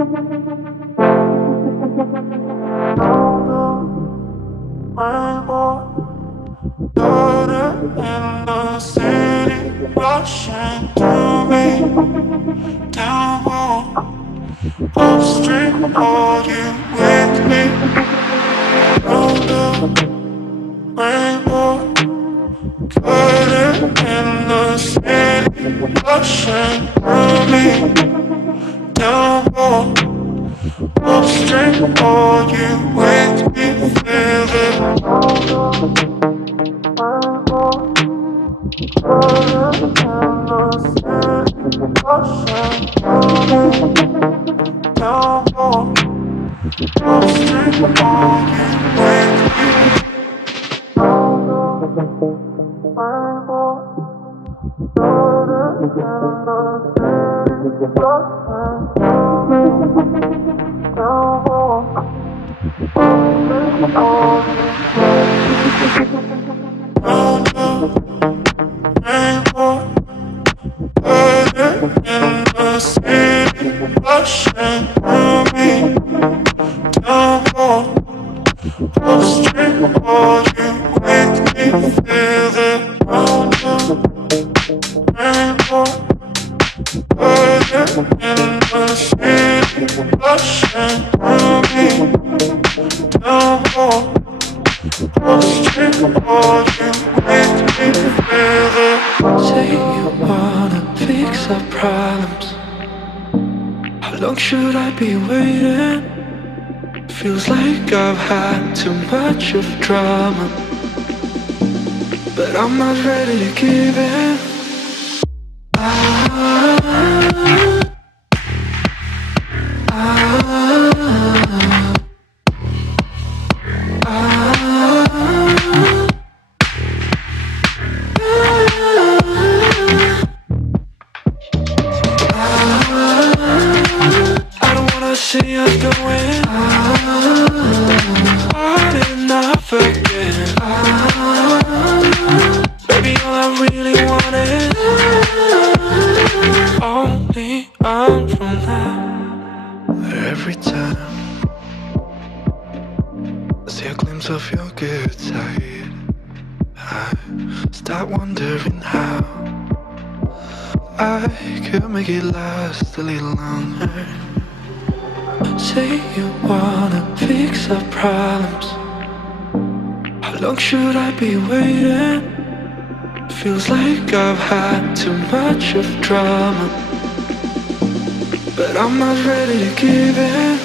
In the city, rushing to me, down upstream, are you with me? Round the rainbow, flooding in the city, rushing to me, down upstream, are you with me? Feel it. Say you wanna fix our problems. How long should I be waiting? Feels like I've had too much of drama, but I'm not ready to give in. I don't wanna see us going hard enough again. Baby, all I really want is only on from now. Every time I see a glimpse of your good side, I start wondering how I could make it last a little longer. Say you wanna fix our problems. How long should I be waiting? Feels like I've had too much of drama, but I'm not ready to give in.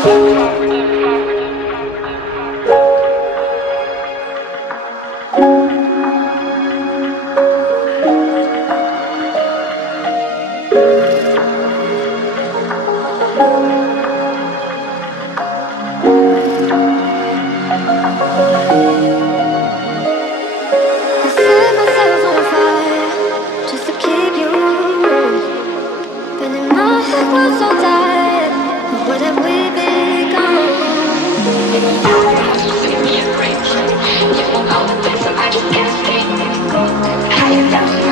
set myself on fire just to keep you warm. But in my head was so tired. What have we become? You won't call the place, so I just can't stay. How you felt?